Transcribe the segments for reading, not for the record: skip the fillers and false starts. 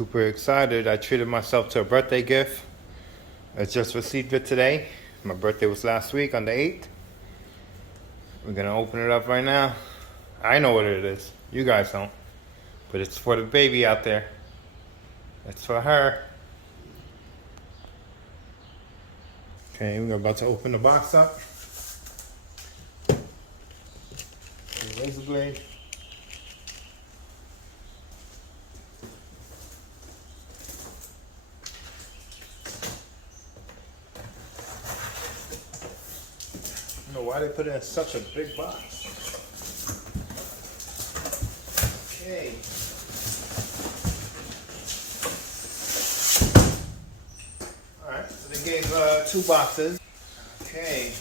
Super excited. I treated myself to a birthday gift. I just received it today. My birthday was last week on the 8th. We're gonna open it up right now. I know what it is. You guys don't. But it's for the baby out there. It's for her. Okay, we're about to open the box up. The razor blade. I don't know why they put it in such a big box. Okay. Alright, so they gave 2 boxes. Okay.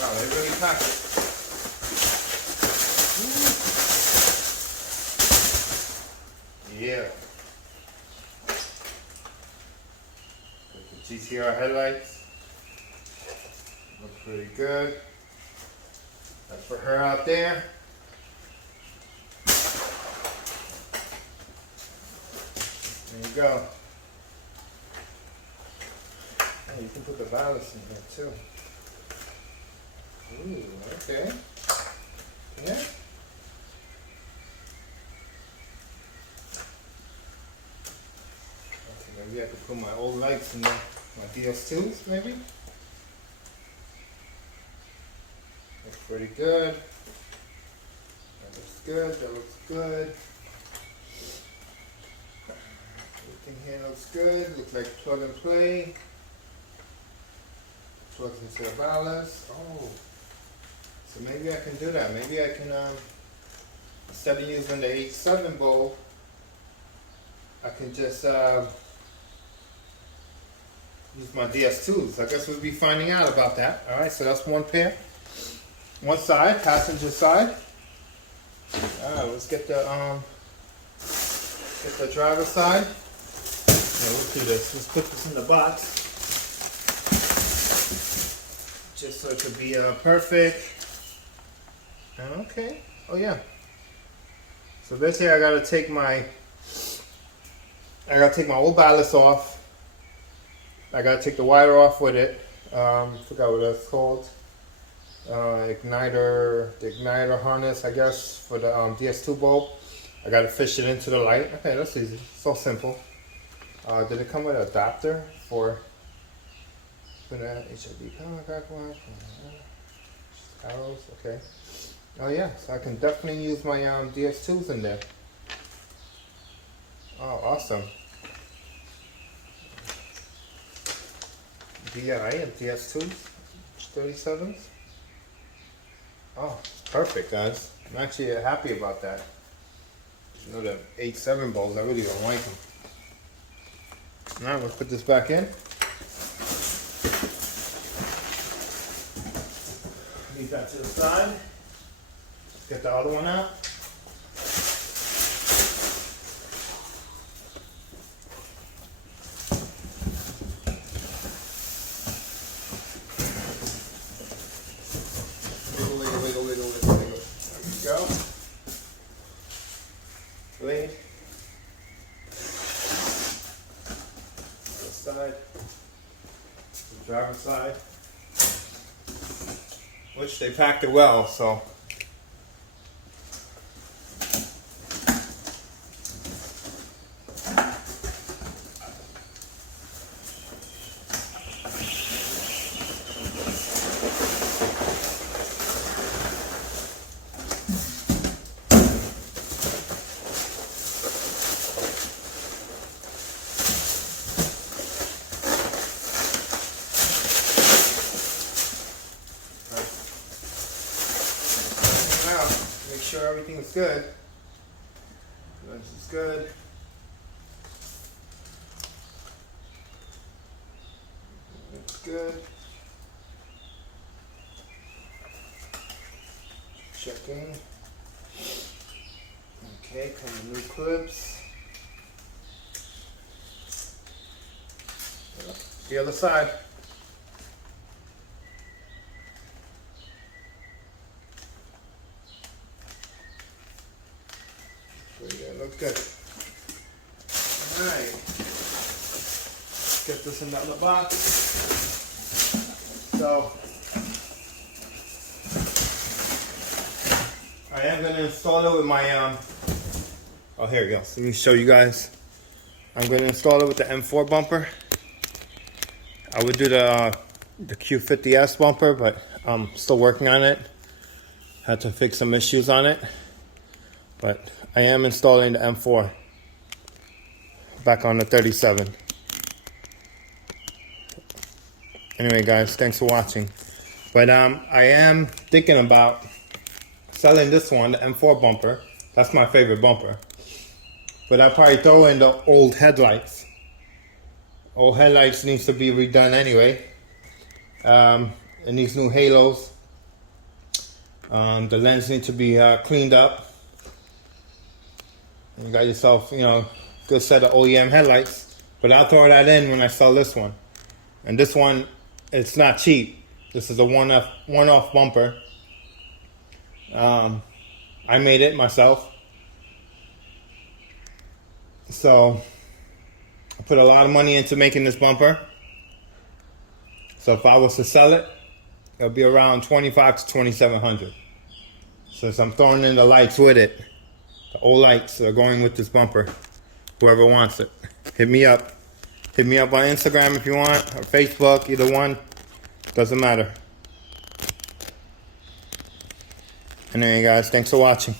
Wow, they really packed it. Yeah. With the GTR headlights. Looks pretty good. That's for her out there. There you go. Oh, you can put the ballast in here too. Ooh, okay. Yeah. Okay, maybe I could put my old lights in there. My DS2s, maybe? Looks pretty good. That looks good, that looks good. Everything here looks good. Looks like plug and play. Plugs into the ballast. Oh. So maybe I can do that. Maybe I can, instead of using the H7 bulb, I can just use my DS2s. I guess we'll be finding out about that. Alright, so that's one pair. One side, passenger side. Alright, let's get the driver's side. Yeah, let's do this. Let's put this in the box. Just so it could be perfect. Okay. Oh yeah. So basically I gotta take my old ballast off. I gotta take the wire off with it. Forgot what that's called. The igniter harness, I guess, for the DS2 bulb. I gotta fish it into the light. Okay, that's easy. So simple. Did it come with an adapter for the HID arrows? Okay. Oh yeah, so I can definitely use my DS2s in there. Oh, awesome. DI and DS2s, 37s. Oh, perfect, guys. I'm actually happy about that. You know, the H7 bulbs, I really don't like them. Alright, let's put this back in. Leave that to the side. Get the other one out. Wiggle. There we go. Blade. Other side. The driver's side. Which they packed it well, so. Make sure everything is good. Let's just good. Looks good. Checking. Okay, come with new clips. The other side. Yeah, look good. Alright. Get this in the other box. So I am going to install it with my oh, here we go. So let me show you guys. I'm going to install it with the M4 bumper. I would do the Q50S bumper, but I'm still working on it. Had to fix some issues on it. But I am installing the M4 back on the 37. Anyway, guys, thanks for watching. But I am thinking about selling this one, the M4 bumper. That's my favorite bumper. But I'll probably throw in the old headlights. Old headlights needs to be redone anyway. And these new halos. The lens needs to be cleaned up. And you got yourself, you know, good set of OEM headlights. But I'll throw that in when I sell this one. And this one, it's not cheap. This is a one-off bumper. I made it myself. So I put a lot of money into making this bumper. So if I was to sell it, it'll be around $2,500 to $2,700. Since I'm throwing in the lights with it. The old lights are going with this bumper. Whoever wants it, hit me up. Hit me up on Instagram if you want, or Facebook, either one. Doesn't matter. Anyway, guys, thanks for watching.